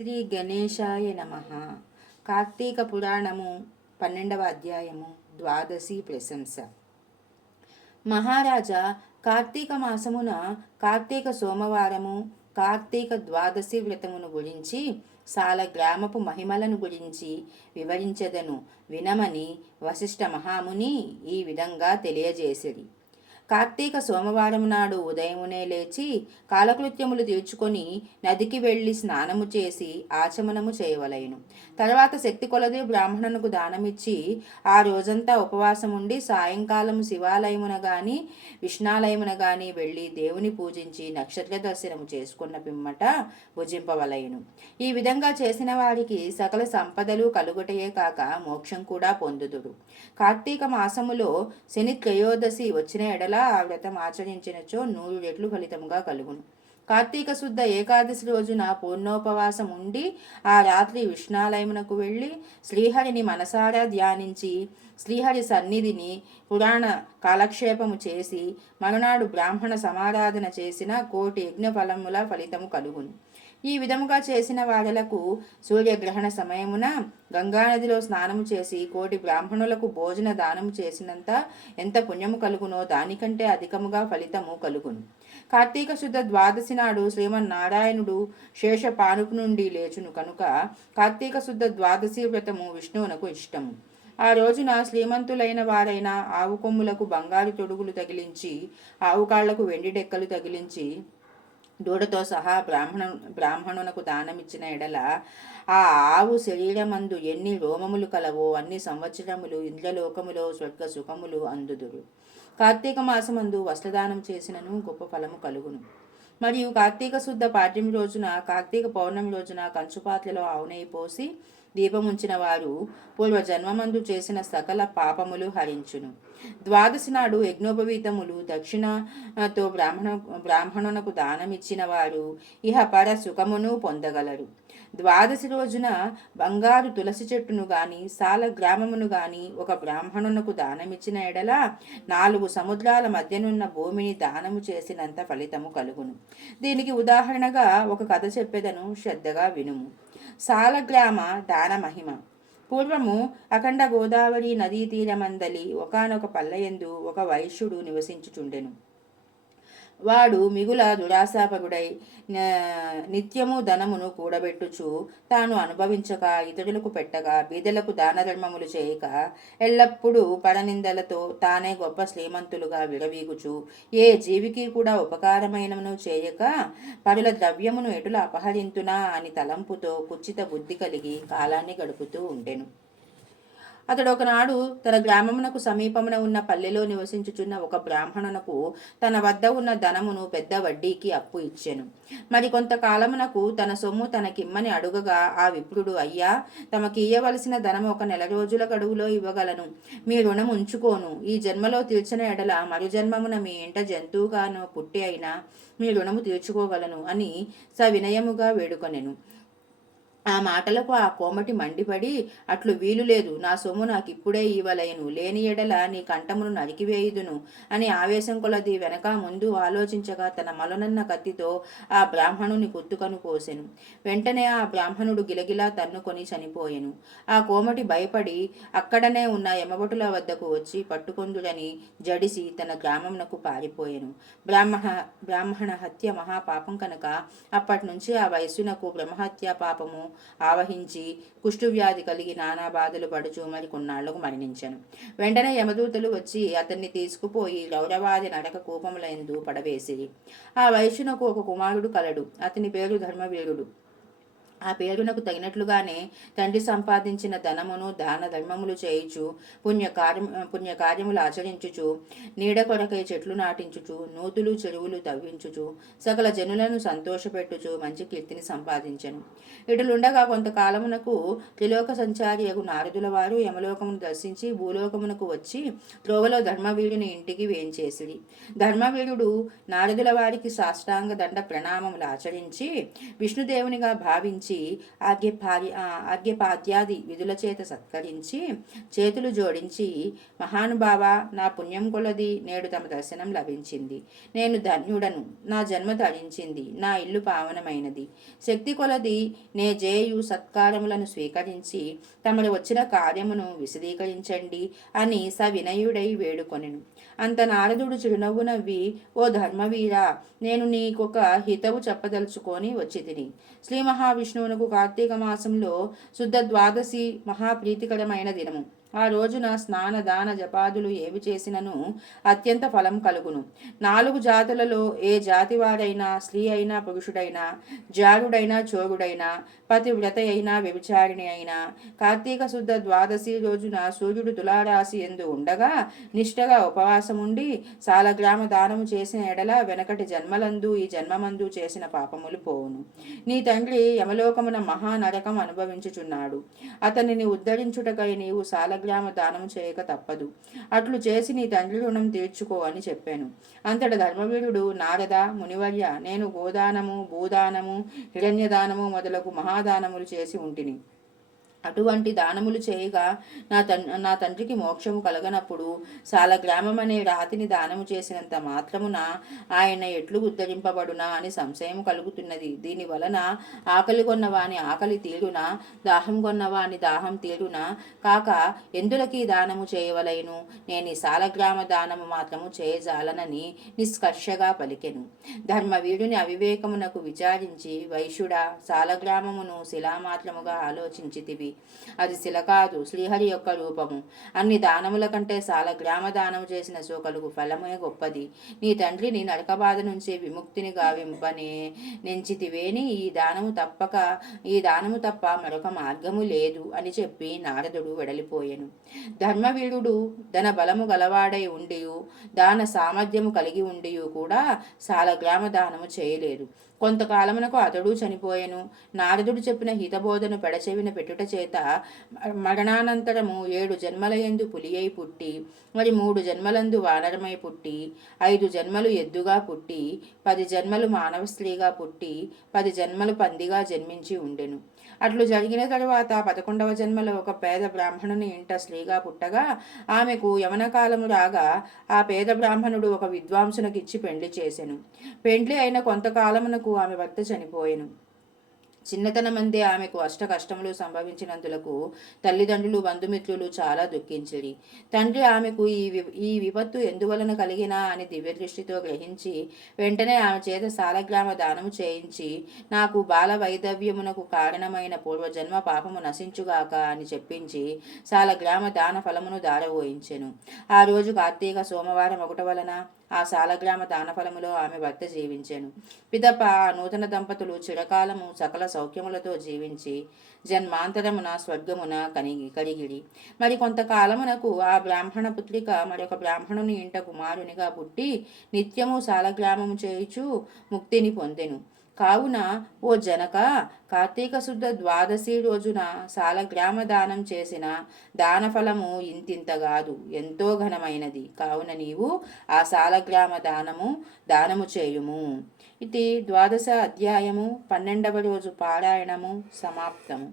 శ్రీ గణేశాయ నమ. కార్తీక పురాణము 12వ అధ్యాయము ద్వాదశి ప్రశంస. మహారాజా, కార్తీక మాసమున కార్తీక సోమవారము కార్తీక ద్వాదశి వ్రతమును గురించి సాలగ్రామపు మహిమలను గురించి వివరించదను వినమని వశిష్ఠ మహాముని ఈ విధంగా తెలియజేసిరి. కార్తీక సోమవారం నాడు ఉదయమునే లేచి కాలకృత్యములు తీర్చుకొని నదికి వెళ్ళి స్నానము చేసి ఆచమనము చేయవలెను. తర్వాత శక్తి కొలది బ్రాహ్మణునకు దానమిచ్చి ఆ రోజంతా ఉపవాసం ఉండి సాయంకాలం శివాలయమున గాని విష్ణాలయమున గాని వెళ్ళి దేవుని పూజించి నక్షత్ర దర్శనము చేసుకున్న పిమ్మట భుజింపవలెను. ఈ విధంగా చేసిన వారికి సకల సంపదలు కలుగుటయే కాక మోక్షం కూడా పొందుదురు. కార్తీక మాసములో శని త్రయోదశి వచ్చిన ఎడల ఆ వ్రతం ఆచరించినచో 100 రెట్లు ఫలితముగా కలుగును. కార్తీక శుద్ధ ఏకాదశి రోజున పూర్ణోపవాసం ఉండి ఆ రాత్రి విష్ణాలయమునకు వెళ్ళి శ్రీహరిని మనసారా ధ్యానించి శ్రీహరి సన్నిధిని పురాణ కాలక్షేపము చేసి మరునాడు బ్రాహ్మణ సమారాధన చేసిన 1,000,000 యజ్ఞఫలముల ఫలితము కలుగును. ఈ విధముగా చేసిన వారలకు సూర్యగ్రహణ సమయమున గంగానదిలో స్నానము చేసి 1,000,000 బ్రాహ్మణులకు భోజన దానము చేసినంత ఎంత పుణ్యము కలుగునో దానికంటే అధికముగా ఫలితము కలుగును. కార్తీక శుద్ధ ద్వాదశి నాడు శ్రీమన్నారాయణుడు శేష పానుపు నుండి లేచును కనుక కార్తీక శుద్ధ ద్వాదశి వ్రతము విష్ణువునకు ఇష్టము. ఆ రోజున శ్రీమంతులైన వారైన ఆవు కొమ్ములకు బంగారు తొడుగులు తగిలించి ఆవు కాళ్లకు వెండి డెక్కలు తగిలించి దూడతో సహా బ్రాహ్మణునకు దానమిచ్చిన ఎడల ఆ ఆవు శరీరమందు ఎన్ని రోమములు కలవో అన్ని సంవత్సరములు ఇంద్రలోకములో స్వర్గ సుఖములు అందుదురు. కార్తీక మాసమందు వస్త్రదానం చేసినను గొప్ప ఫలము కలుగును. మరియు కార్తీక శుద్ధ పాడ్యం రోజున కార్తీక పౌర్ణమి రోజున కంచుపాత్రలో ఆవునెయ్యి పోసి దీపముంచిన వారు పూర్వజన్మమందు చేసిన సకల పాపములు హరించును. ద్వాదశి నాడు యజ్ఞోపవీతములు దక్షిణతో బ్రాహ్మణునకు దానమిచ్చిన వారు ఇహ పర సుఖమును పొందగలరు. ద్వాదశి రోజున బంగారు తులసి చెట్టును గాని సాల గ్రామమును గాని ఒక బ్రాహ్మణునకు దానమిచ్చిన ఎడల 4 సముద్రాల మధ్యనున్న భూమిని దానము చేసినంత ఫలితము కలుగును. దీనికి ఉదాహరణగా ఒక కథ చెప్పెదను, శ్రద్ధగా వినుము. సాలగ్రామ దాన మహిమ. పూర్వము అఖండ గోదావరి నదీ తీరమందలి ఒకానొక పల్లయందు ఒక వైశ్యుడు నివసించుచుండెను. వాడు మిగుల దురాశాపరుడై నిత్యము ధనమును కూడబెట్టుచు తాను అనుభవించక ఇతరులకు పెట్టగా బీదలకు దానధర్మములు చేయక ఎల్లప్పుడూ పరనిందలతో తానే గొప్ప శ్రీమంతులుగా విరవీగుచు ఏ జీవికి కూడా ఉపకారమైనను చేయక పరుల ద్రవ్యమును ఎటుల అపహరింతునా అని తలంపుతో కుచిత బుద్ధి కలిగి కాలాన్ని గడుపుతూ ఉండెను. అతడు ఒకనాడు తన గ్రామమునకు సమీపమున ఉన్న పల్లెలో నివసించుచున్న ఒక బ్రాహ్మణునకు తన వద్ద ఉన్న ధనమును పెద్ద వడ్డీకి అప్పు ఇచ్చెను. మరి కొంతకాలమునకు తన సొమ్ము తనకిమ్మని అడుగగా ఆ విప్రుడు, అయ్యా, తమకి ఇయ్యవలసిన ధనము 1 నెల రోజుల గడువులో ఇవ్వగలను. మీ రుణం ఉంచుకోను. ఈ జన్మలో తీర్చిన ఎడల మరు జన్మమున మీ ఇంట జంతువుగానో పుట్టి అయినా మీ రుణము తీర్చుకోగలను అని సవినయముగా వేడుకొనెను. ఆ మాటలకు ఆ కోమటి మండిపడి, అట్లు వీలు లేదు, నా సొమ్ము నాకిప్పుడే ఇవ్వలేను, లేని ఎడల నీ కంఠమును నరికివేయుదును అని ఆవేశం కొలది వెనక ముందు ఆలోచించగా తన మలనన్న కత్తితో ఆ బ్రాహ్మణుని కుత్తుకను కోసెను. వెంటనే ఆ బ్రాహ్మణుడు గిలగిలా తన్నుకొని చనిపోయెను. ఆ కోమటి భయపడి అక్కడనే ఉన్న యమభటుల వద్దకు వచ్చి పట్టుకొందుడని జడిసి తన గ్రామమునకు పారిపోయెను. బ్రాహ్మణ హత్య మహాపాపం కనుక అప్పటి నుంచి ఆ వయస్సునకు బ్రహ్మహత్య పాపము ఆవహించి కుష్ఠవ్యాధి కలిగి నానా బాధలు పడుచు మరి కొన్నాళ్లకు మరణించను. వెంటనే యమదూతలు వచ్చి అతన్ని తీసుకుపోయి రౌరవాది నరక కూపములందు పడవేసిరి. ఆ వైశ్యునకు ఒక కుమారుడు కలడు. అతని పేరు ధర్మవీరుడు. ఆ పేరునకు తండ్రి సంపాదించిన ధనమును దాన ధర్మములు చేయుచు పుణ్యకార్యములు ఆచరించుచు నీడ కొరకై చెట్లు నాటించుచు నూతులు చెరువులు తవ్వించుచు సకల జనులను సంతోషపెట్టుచు మంచి కీర్తిని సంపాదించెను. ఇటులుండగా కొంతకాలమునకు త్రిలోక సంచారియగు నారదుల వారు యమలోకమును దర్శించి భూలోకమునకు వచ్చి త్రోవలో ధర్మవీరుని ఇంటికి వేంచేసిరి. ధర్మవీరుడు నారదుల వారికి సాష్టాంగ దండ ప్రణామములు ఆచరించి విష్ణుదేవునిగా భావించి పిలిచి ఆర్ఘ్యపాద్యాది విధుల చేత సత్కరించి చేతులు జోడించి, మహానుభావ, నా పుణ్యం కొలది నేడు తమ దర్శనం లభించింది. నేను ధన్యుడను. నా జన్మ తరించింది. నా ఇల్లు పావనమైనది. శక్తి కొలది నే జేయు సత్కారములను స్వీకరించి తమరు వచ్చిన కార్యమును విశదీకరించండి అని సవినయుడై వేడుకొనెను. అంత నారదుడు చిరునవ్వు నవ్వి, ఓ ధర్మవీరా, నేను నీకొక హితవు చెప్పదలుచుకొని వచ్చి తిని. శ్రీ మహావిష్ణువునకు కార్తీక మాసంలో శుద్ధ ద్వాదశి మహాప్రీతికరమైన దినము. ఆ రోజున స్నాన దాన జపాదులు ఏవి చేసినను అత్యంత ఫలం కలుగును. 4 జాతులలో ఏ జాతివాడైనా, స్త్రీ అయినా పురుషుడైనా, జారుడైనా చోరుడైనా, పతివ్రత అయినా వ్యభిచారిణి అయినా కార్తీక శుద్ధ ద్వాదశి రోజున సూర్యుడు తులారాశి ఎందు ఉండగా నిష్ఠగా ఉపవాసముండి సాలగ్రామ దానము చేసిన ఎడల వెనకటి జన్మలందు ఈ జన్మమందు చేసిన పాపములు పోవును. నీ తండ్రి యమలోకమున మహానరకం అనుభవించుచున్నాడు. అతనిని ఉద్ధరించుటకై నీవు సాలగ్రామ దానము చేయక తప్పదు. అట్లు చేసి నీ తండ్రి రుణం తీర్చుకో అని చెప్పాను. అంతట ధర్మవీరుడు, నారద మునివర్య, నేను గోదానము, భూదానము, హిరణ్యదానము మొదలగు మహాదానములు చేసి ఉంటిని. అటువంటి దానములు చేయగా నా తండ్రికి మోక్షము కలగనప్పుడు సాలగ్రామం అనే రాతిని దానము చేసినంత మాత్రమున ఆయన ఎట్లు ఉద్ధరింపబడునా అని సంశయం కలుగుతున్నది. దీని వలన ఆకలి కొన్నవాని ఆకలి తీరునా, దాహం కొన్నవాని దాహం తీరునా కాక ఎందులకి దానము చేయవలైను? నేను ఈ సాలగ్రామ దానము మాత్రము చేయజాలనని నిష్కర్షగా పలికెను. ధర్మవీరుని అవివేకమునకు విచారించి, వైశ్యుడా, సాలగ్రామమును శిలామాత్రముగా ఆలోచించితివి. అది శిల కాదు, శ్రీహరి యొక్క రూపము. అన్ని దానముల కంటే సాలగ్రామ దానము చేసిన సోకలుగు ఫలమే గొప్పది. నీ తండ్రిని నరకబాధ నుంచి విముక్తిని గావింపనే నెంచితివేని ఈ దానము తప్ప మరొక మార్గము లేదు అని చెప్పి నారదుడు వెడలిపోయెను. ధర్మవీరుడు ధన బలము గలవాడై ఉండియు, దాన సామర్థ్యము కలిగి ఉండియు కూడా సాలగ్రామ దానము చేయలేదు. కొంతకాలమునకు అతడు చనిపోయెను. నారదుడు చెప్పిన హితబోధను పెడచెవిన పెట్టుట చేత మరణానంతరము 7 జన్మలయందు పులియై పుట్టి, మరి 3 జన్మలందు వానరమై పుట్టి, 5 జన్మలు ఎద్దుగా పుట్టి, 10 జన్మలు మానవ స్త్రీగా పుట్టి, 10 జన్మలు పందిగా జన్మించి ఉండెను. అట్లు జరిగిన తరువాత 11వ జన్మలో ఒక పేద బ్రాహ్మణుని ఇంట స్త్రీగా పుట్టగా ఆమెకు యవన కాలము రాగా ఆ పేద బ్రాహ్మణుడు ఒక విద్వాంసునకిచ్చి పెండ్లి చేసెను. పెండ్లి అయిన కొంతకాలమునకు ఆమె భర్త చనిపోయెను. చిన్నతనమందే ఆమెకు అష్ట కష్టములు సంభవించినందులకు తల్లిదండ్రులు, బంధుమిత్రులు చాలా దుఃఖించిరి. తండ్రి ఆమెకు ఈ విపత్తు ఎందువలన కలిగినా అని దివ్యదృష్టితో గ్రహించి వెంటనే ఆమె చేత సాలగ్రామ దానము చేయించి, నాకు బాల వైదవ్యమునకు కారణమైన పూర్వజన్మ పాపము నశించుగాక అని చెప్పించి సాలగ్రామ దాన ఫలమును దారవోయించెను. ఆ రోజు కార్తీక సోమవారం ఒకటి వలన ఆ సాలగ్రామ దానఫలములో ఆమె భర్త జీవించెను. పిదప ఆ నూతన దంపతులు చిరకాలము సకల సౌఖ్యములతో జీవించి జన్మాంతరమున స్వర్గమున కడిగిరి. మరి కొంతకాలమునకు ఆ బ్రాహ్మణ పుత్రిక మరొక బ్రాహ్మణుని ఇంట కుమారునిగా పుట్టి నిత్యము సాలగ్రామము చేయుచు ముక్తిని పొందెను. కావున ఓ జనక, కార్తీక శుద్ధ ద్వాదశి రోజున సాలగ్రామ దానం చేసిన దానఫలము ఇంతింతగాదు, ఎంతో ఘనమైనది. కావున నీవు ఆ సాలగ్రామ దానము చేయుము. ఇది ద్వాదశ అధ్యాయము 12వ రోజు పారాయణము సమాప్తము.